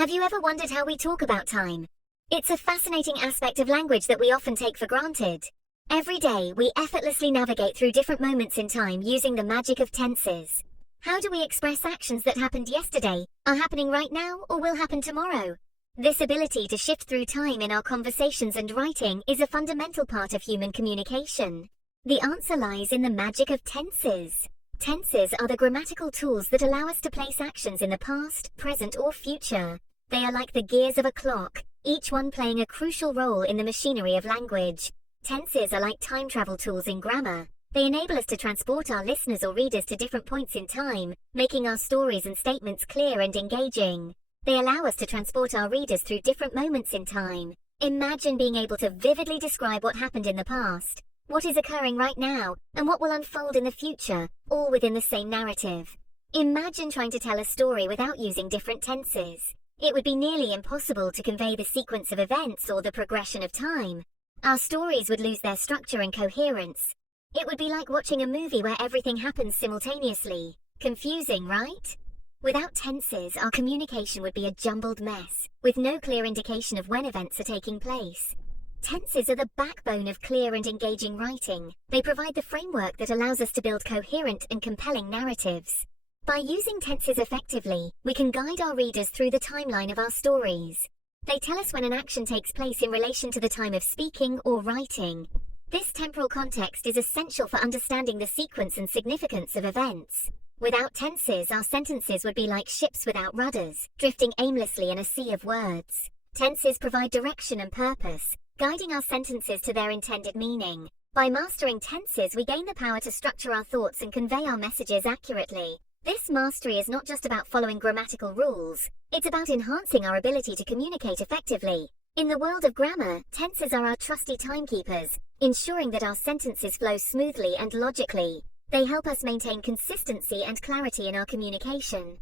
Have you ever wondered how we talk about time? It's a fascinating aspect of language that we often take for granted. Every day, we effortlessly navigate through different moments in time using the magic of tenses. How do we express actions that happened yesterday, are happening right now, or will happen tomorrow? This ability to shift through time in our conversations and writing is a fundamental part of human communication. The answer lies in the magic of tenses. Tenses are the grammatical tools that allow us to place actions in the past, present, or future. They are like the gears of a clock, each one playing a crucial role in the machinery of language. Tenses are like time travel tools in grammar. They enable us to transport our listeners or readers to different points in time, making our stories and statements clear and engaging. They allow us to transport our readers through different moments in time. Imagine being able to vividly describe what happened in the past, what is occurring right now, and what will unfold in the future, all within the same narrative. Imagine trying to tell a story without using different tenses. It would be nearly impossible to convey the sequence of events or the progression of time. Our stories would lose their structure and coherence. It would be like watching a movie where everything happens simultaneously. Confusing, right? Without tenses, our communication would be a jumbled mess, with no clear indication of when events are taking place. Tenses are the backbone of clear and engaging writing. They provide the framework that allows us to build coherent and compelling narratives. By using tenses effectively, we can guide our readers through the timeline of our stories. They tell us when an action takes place in relation to the time of speaking or writing. This temporal context is essential for understanding the sequence and significance of events. Without tenses, our sentences would be like ships without rudders, drifting aimlessly in a sea of words. Tenses provide direction and purpose, guiding our sentences to their intended meaning. By mastering tenses, we gain the power to structure our thoughts and convey our messages accurately. This mastery is not just about following grammatical rules, it's about enhancing our ability to communicate effectively. In the world of grammar, tenses are our trusty timekeepers, ensuring that our sentences flow smoothly and logically. They help us maintain consistency and clarity in our communication.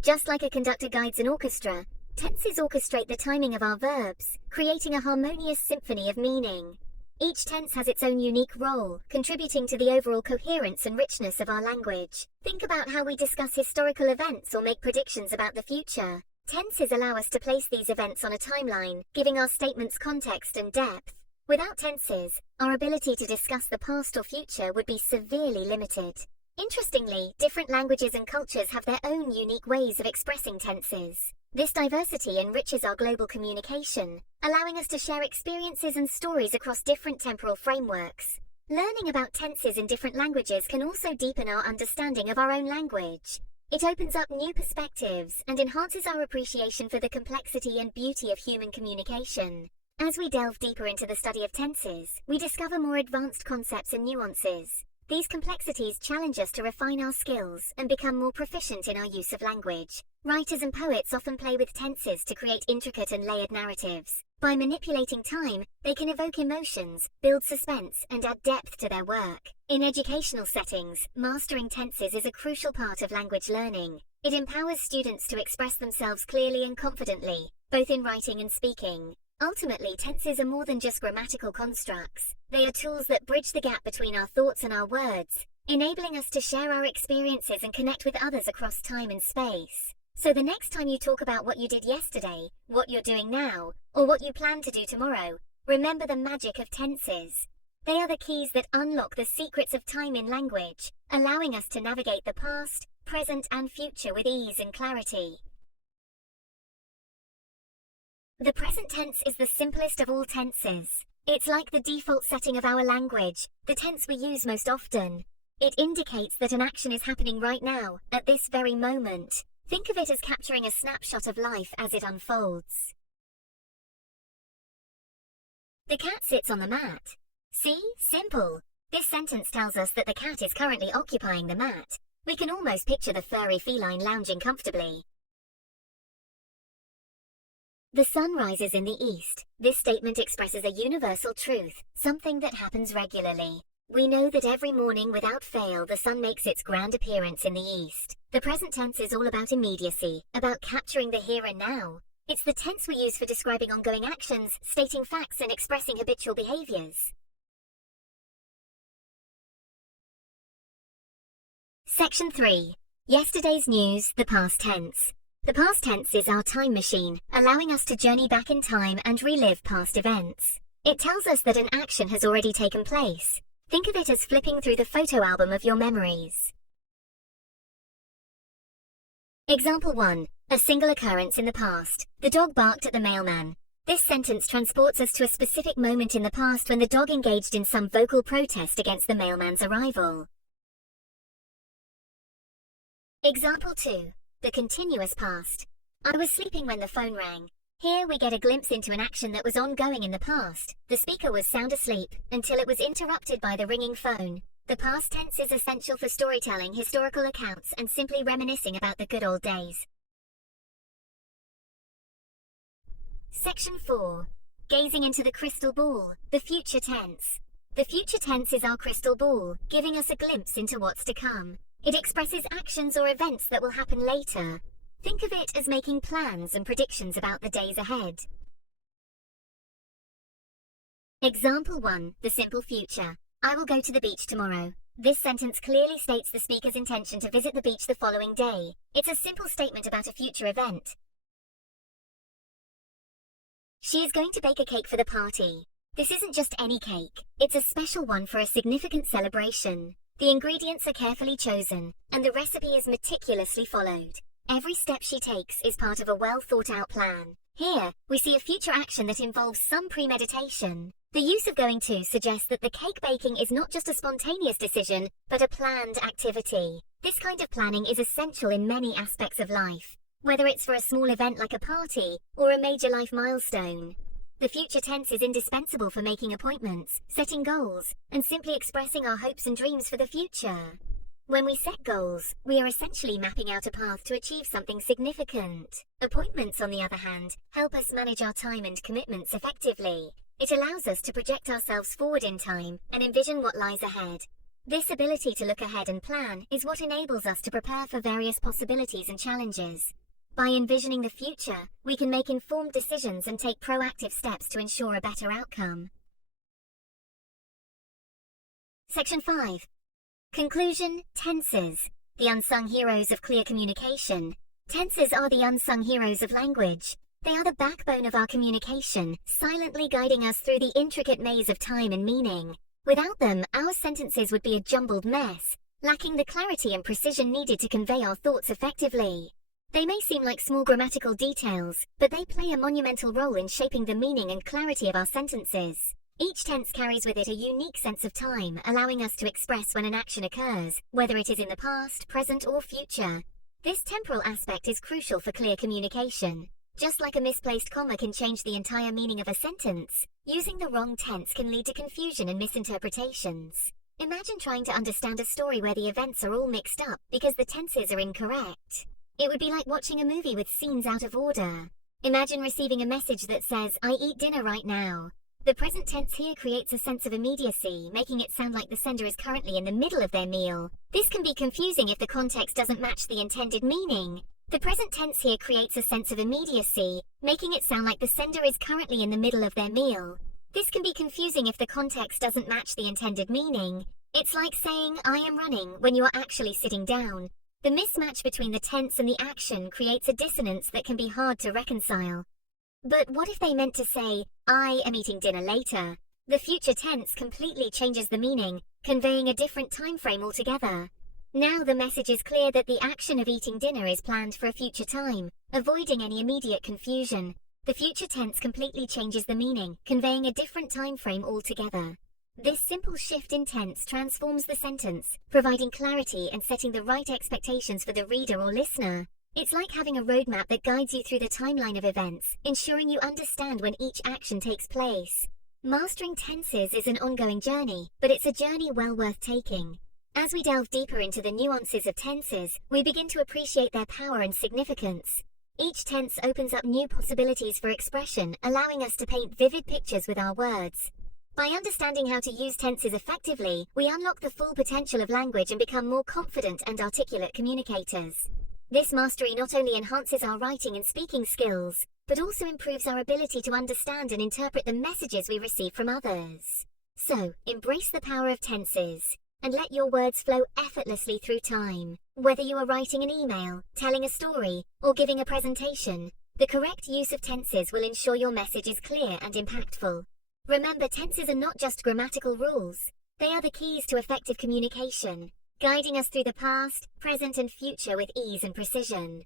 Just like a conductor guides an orchestra, tenses orchestrate the timing of our verbs, creating a harmonious symphony of meaning. Each tense has its own unique role, contributing to the overall coherence and richness of our language. Think about how we discuss historical events or make predictions about the future. Tenses allow us to place these events on a timeline, giving our statements context and depth. Without tenses, our ability to discuss the past or future would be severely limited. Interestingly, different languages and cultures have their own unique ways of expressing tenses. This diversity enriches our global communication, allowing us to share experiences and stories across different temporal frameworks. Learning about tenses in different languages can also deepen our understanding of our own language. It opens up new perspectives and enhances our appreciation for the complexity and beauty of human communication. As we delve deeper into the study of tenses, we discover more advanced concepts and nuances. These complexities challenge us to refine our skills and become more proficient in our use of language. Writers and poets often play with tenses to create intricate and layered narratives. By manipulating time, they can evoke emotions, build suspense, and add depth to their work. In educational settings, mastering tenses is a crucial part of language learning. It empowers students to express themselves clearly and confidently, both in writing and speaking. Ultimately, tenses are more than just grammatical constructs. They are tools that bridge the gap between our thoughts and our words, enabling us to share our experiences and connect with others across time and space. So the next time you talk about what you did yesterday, what you're doing now, or what you plan to do tomorrow, remember the magic of tenses. They are the keys that unlock the secrets of time in language, allowing us to navigate the past, present, and future with ease and clarity. The present tense is the simplest of all tenses. It's like the default setting of our language, the tense we use most often. It indicates that an action is happening right now, at this very moment. Think of it as capturing a snapshot of life as it unfolds. The cat sits on the mat. See? Simple. This sentence tells us that the cat is currently occupying the mat. We can almost picture the furry feline lounging comfortably. The sun rises in the east. This statement expresses a universal truth, something that happens regularly. We know that every morning without fail the sun makes its grand appearance in the east. The present tense is all about immediacy, about capturing the here and now. It's the tense we use for describing ongoing actions, stating facts, and expressing habitual behaviors. Section 3. Yesterday's news, the past tense. The past tense is our time machine, allowing us to journey back in time and relive past events. It tells us that an action has already taken place. Think of it as flipping through the photo album of your memories. Example 1. A single occurrence in the past. The dog barked at the mailman. This sentence transports us to a specific moment in the past when the dog engaged in some vocal protest against the mailman's arrival. Example 2. The continuous past. I was sleeping when the phone rang. Here we get a glimpse into an action that was ongoing in the past. The speaker was sound asleep until it was interrupted by the ringing phone. The past tense is essential for storytelling, historical accounts, and simply reminiscing about the good old days. Section 4. Gazing into the crystal ball, the future tense. The future tense is our crystal ball, giving us a glimpse into what's to come. It expresses actions or events that will happen later. Think of it as making plans and predictions about the days ahead. Example 1. The simple future. I will go to the beach tomorrow. This sentence clearly states the speaker's intention to visit the beach the following day. It's a simple statement about a future event. She is going to bake a cake for the party. This isn't just any cake. It's a special one for a significant celebration. The ingredients are carefully chosen, and the recipe is meticulously followed. Every step she takes is part of a well-thought-out plan. Here, we see a future action that involves some premeditation. The use of going to suggests that the cake baking is not just a spontaneous decision, but a planned activity. This kind of planning is essential in many aspects of life, whether it's for a small event like a party or a major life milestone. The future tense is indispensable for making appointments, setting goals, and simply expressing our hopes and dreams for the future. When we set goals, we are essentially mapping out a path to achieve something significant. Appointments, on the other hand, help us manage our time and commitments effectively. It allows us to project ourselves forward in time and envision what lies ahead. This ability to look ahead and plan is what enables us to prepare for various possibilities and challenges. By envisioning the future, we can make informed decisions and take proactive steps to ensure a better outcome. Section 5. Conclusion. Tenses. The unsung heroes of clear communication. Tenses are the unsung heroes of language. They are the backbone of our communication, silently guiding us through the intricate maze of time and meaning. Without them, our sentences would be a jumbled mess, lacking the clarity and precision needed to convey our thoughts effectively. They may seem like small grammatical details, but they play a monumental role in shaping the meaning and clarity of our sentences. Each tense carries with it a unique sense of time, allowing us to express when an action occurs, whether it is in the past, present, or future. This temporal aspect is crucial for clear communication. Just like a misplaced comma can change the entire meaning of a sentence, using the wrong tense can lead to confusion and misinterpretations. Imagine trying to understand a story where the events are all mixed up because the tenses are incorrect. It would be like watching a movie with scenes out of order. Imagine receiving a message that says, "I eat dinner right now." The present tense here creates a sense of immediacy, making it sound like the sender is currently in the middle of their meal. This can be confusing if the context doesn't match the intended meaning. The present tense here creates a sense of immediacy, making it sound like the sender is currently in the middle of their meal. This can be confusing if the context doesn't match the intended meaning. It's like saying, "I am running," when you are actually sitting down. The mismatch between the tense and the action creates a dissonance that can be hard to reconcile. But what if they meant to say, "I am eating dinner later"? The future tense completely changes the meaning, conveying a different time frame altogether. Now the message is clear that the action of eating dinner is planned for a future time, avoiding any immediate confusion. The future tense completely changes the meaning, conveying a different time frame altogether. This simple shift in tense transforms the sentence, providing clarity and setting the right expectations for the reader or listener. It's like having a roadmap that guides you through the timeline of events, ensuring you understand when each action takes place. Mastering tenses is an ongoing journey, but it's a journey well worth taking. As we delve deeper into the nuances of tenses, we begin to appreciate their power and significance. Each tense opens up new possibilities for expression, allowing us to paint vivid pictures with our words. By understanding how to use tenses effectively, we unlock the full potential of language and become more confident and articulate communicators. This mastery not only enhances our writing and speaking skills, but also improves our ability to understand and interpret the messages we receive from others. So, embrace the power of tenses. and let your words flow effortlessly through time. Whether you are writing an email, telling a story, or giving a presentation, the correct use of tenses will ensure your message is clear and impactful. Remember, tenses are not just grammatical rules. They are the keys to effective communication, guiding us through the past, present, and future with ease and precision.